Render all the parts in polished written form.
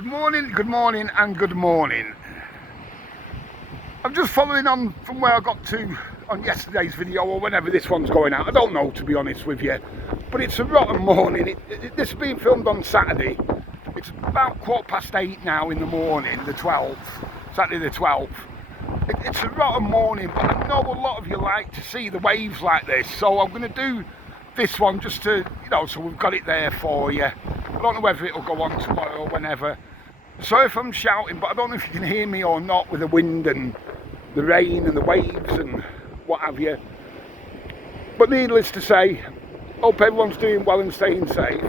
Good morning and good morning. I'm just following on from where I got to on yesterday's video, or whenever this one's going out. I don't know, to be honest with you, but it's a rotten morning. This is being filmed on Saturday. It's about 8:15 now in the morning, the 12th, Saturday the 12th. It's a rotten morning, but I know a lot of you like to see the waves like this, so I'm going to do this one just to, so we've got it there for you. I don't know whether it'll go on tomorrow or whenever. Sorry if I'm shouting, but I don't know if you can hear me or not with the wind and the rain and the waves and what have you. But needless to say, hope everyone's doing well and staying safe.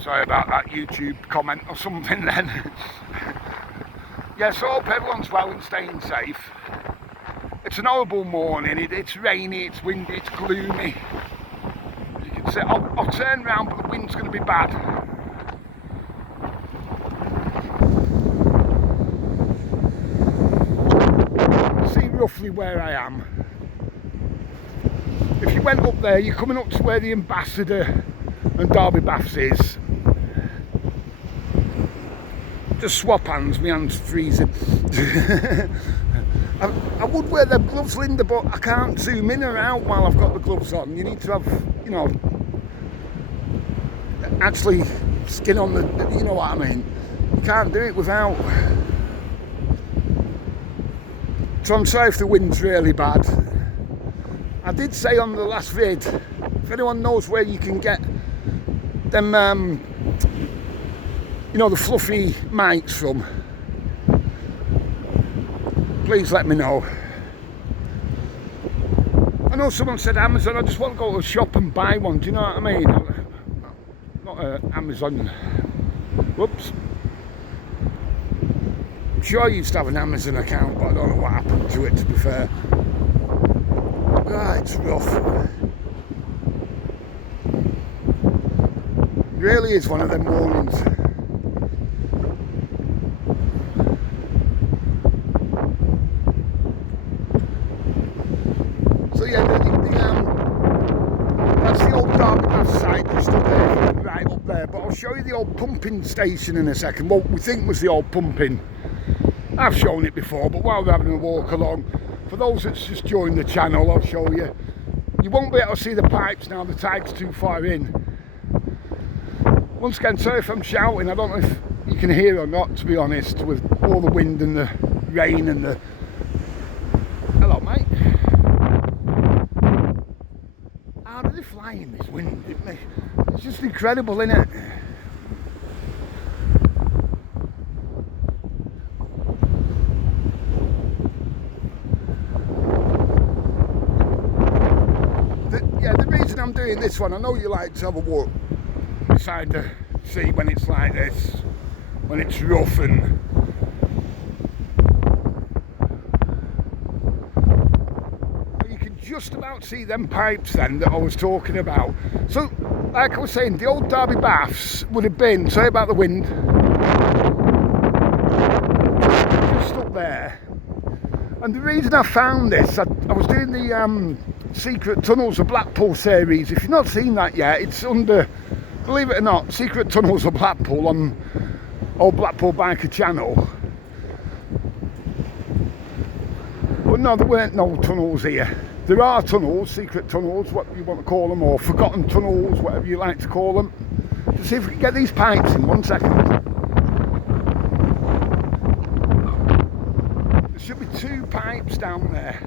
Sorry about that YouTube comment or something then. Yes, I hope everyone's well and staying safe. It's an horrible morning. It's rainy, it's windy, it's gloomy. You can see, I'll turn around, but the wind's going to be bad. See roughly where I am. If you went up there, you're coming up to where the Ambassador and Derby Baths is. Just swap hands, my hand's freezing. I would wear them gloves, Linda, but I can't zoom in or out while I've got the gloves on. You need to have, actually skin on the, you know what I mean. You can't do it without. So I'm sorry if the wind's really bad. I did say on the last vid, if anyone knows where you can get them, the fluffy mics from, please let me know. I know someone said Amazon. I just want to go to a shop and buy one. Do you know what I mean? Not Amazon. Whoops. I'm sure I used to have an Amazon account, but I don't know what happened to it, to be fair. It's rough. It really is one of them mornings. So yeah, that's the old Derby Bath site just up there, right up there. But I'll show you the old pumping station in a second. What we think was the old pumping. I've shown it before, but while we're having a walk along, for those that's just joined the channel, I'll show you. You won't be able to see the pipes now, the tide's too far in. Once again, sorry if I'm shouting. I don't know if you can hear or not, to be honest, with all the wind and the rain and the... Hello, mate. How do they fly in this wind, didn't they? It's just incredible, isn't it? The reason I'm doing this one, I know you like to have a walk beside the sea when it's like this, when it's rough and... You can just about see them pipes then that I was talking about. So, like I was saying, the old Derby Baths would have been, sorry about the wind, just up there. And the reason I found this, I was doing the Secret Tunnels of Blackpool series. If you've not seen that yet, it's under, believe it or not, Secret Tunnels of Blackpool on old Blackpool Biker channel. But no, there weren't no tunnels here. There are tunnels, secret tunnels, what you want to call them, or forgotten tunnels, whatever you like to call them. Let's see if we can get these pipes in, 1 second. There should be 2 pipes down there.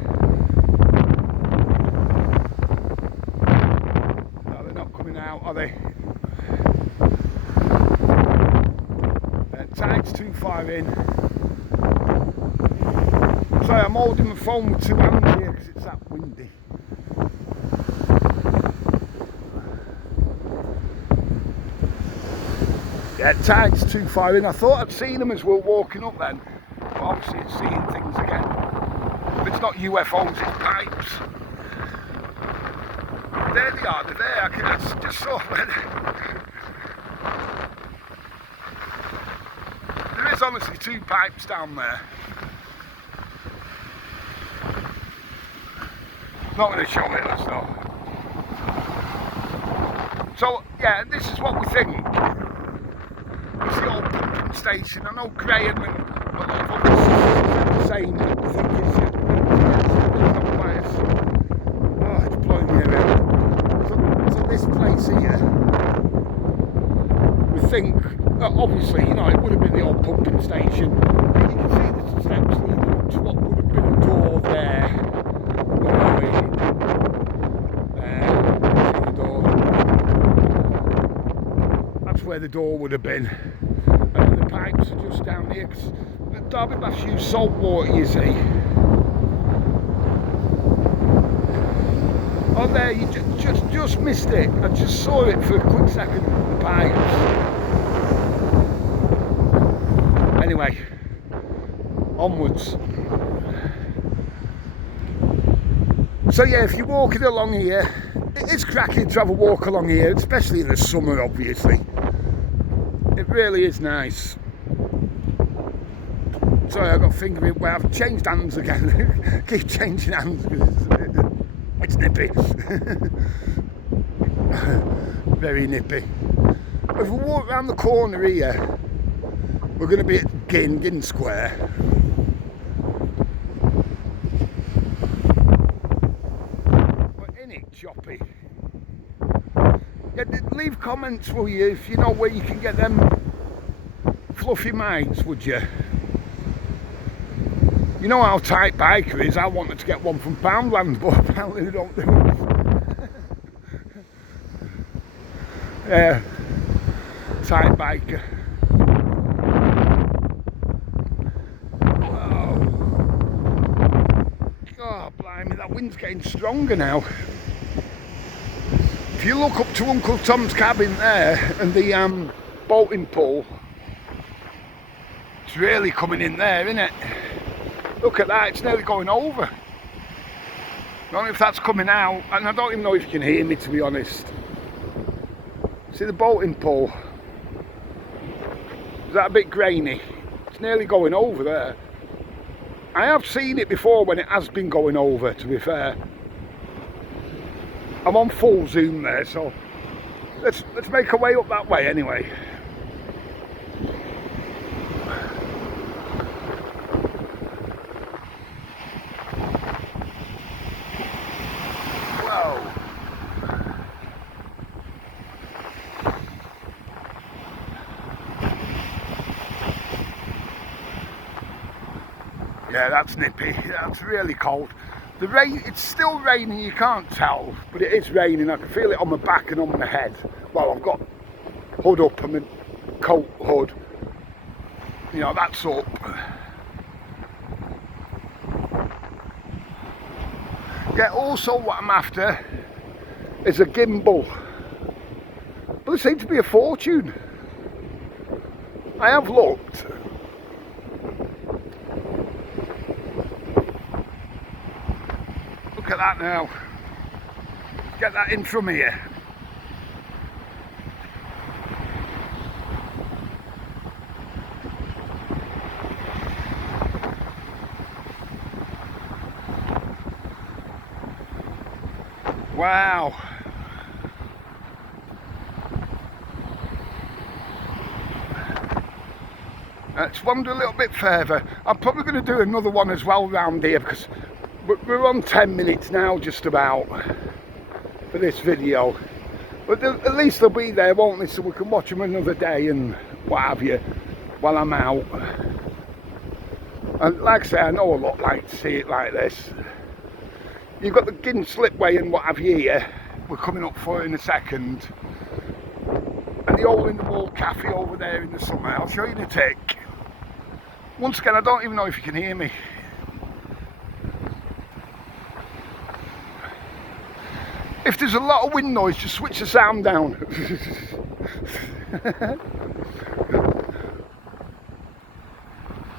No, they're not coming out, are they? The tide's too far in. Sorry, I'm holding my phone with 2 hands here because it's that windy. Yeah, tide's too far in. I thought I'd seen them as we were walking up then, but obviously it's seeing things again. But it's not UFOs, it's pipes. There they are, they're there. I just saw where there is honestly 2 pipes down there. Not going to show it, that's not. So yeah, this is what we think. It's the old pumping station. I know Graham and a lot of others are the same. We think it's it's blowing me around. So this place here, we think, obviously, you know, it would have been the old pumping station. You can see the steps leading up to what would have been a door there. Where are we? See the door. That's where the door would have been. And then the pipes are just down here, because Derby Baths use salt water, you see. Oh, there, you just missed it. I just saw it for a quick second, the pipes. Anyway, onwards. So yeah, if you're walking along here, it is cracking to have a walk along here, especially in the summer, obviously. It really is nice. Sorry, I've got fingering where I've changed hands again. Keep changing hands because it's nippy. Very nippy. If we walk around the corner here, we're going to be at Gin Square. But in it, choppy. Yeah, leave comments, will you, if you know where you can get them fluffy mites, would you? You know how tight biker is. I wanted to get one from Poundland, but apparently they don't do it. Yeah, tight biker. Whoa. God, blimey, that wind's getting stronger now. If you look up to Uncle Tom's cabin there and the boating pool, it's really coming in there, isn't it? Look at that, it's nearly going over. I don't know if that's coming out, and I don't even know if you can hear me, to be honest. See the boating pool? Is that a bit grainy? It's nearly going over there. I have seen it before when it has been going over, to be fair. I'm on full zoom there, so let's make our way up that way anyway. Yeah, that's nippy. That's really cold. The rain, it's still raining, you can't tell, but it is raining. I can feel it on my back and on my head. Well, I've got hood up and my coat hood. You know, that's up. Yeah, also what I'm after is a gimbal. But they seem to be a fortune. I have looked. Look at that now. Get that in from here. Wow. Let's wander a little bit further. I'm probably going to do another one as well round here because we're on 10 minutes now just about for this video. But at least they'll be there, won't they, so we can watch them another day and what have you while I'm out. And like I say, I know a lot like to see it like this. You've got the Gin Slipway and what have you here, we're coming up for it in a second. And the Hole in the Wall cafe over there in the summer, I'll show you the tick. Once again, I don't even know if you can hear me. If there's a lot of wind noise, just switch the sound down.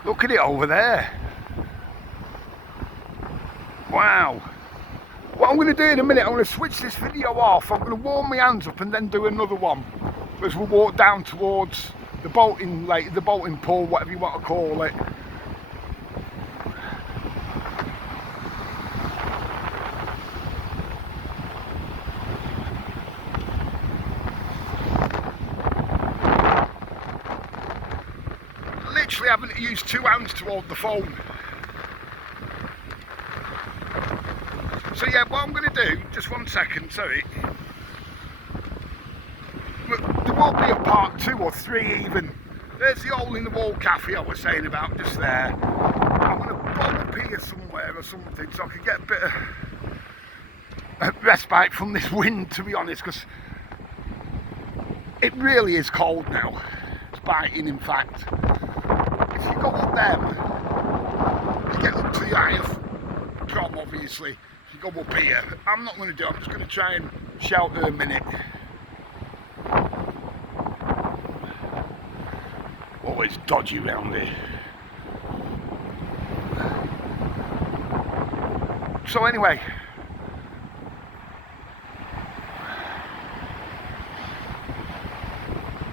Look at it over there. Wow. What I'm going to do in a minute, I'm going to switch this video off. I'm going to warm my hands up and then do another one as we walk down towards the boating lake, the boating pool, whatever you want to call it. actually having to use 2 hands to hold the phone. So yeah, what I'm going to do, just 1 second, sorry. There won't be a part 2 or 3 even. There's the hole in the wall cafe I was saying about just there. I'm going to pop up here somewhere or something so I can get a bit of respite from this wind, to be honest, because it really is cold now. It's biting, in fact. If you go up them, you get up to the eye of Prom, obviously. If you go up here, I'm not going to do it, I'm just going to try and shelter a minute. Always dodgy round here. So anyway,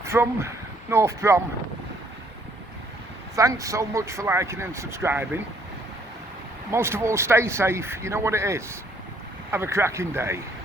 from North Prom, thanks so much for liking and subscribing. Most of all, stay safe, you know what it is. Have a cracking day.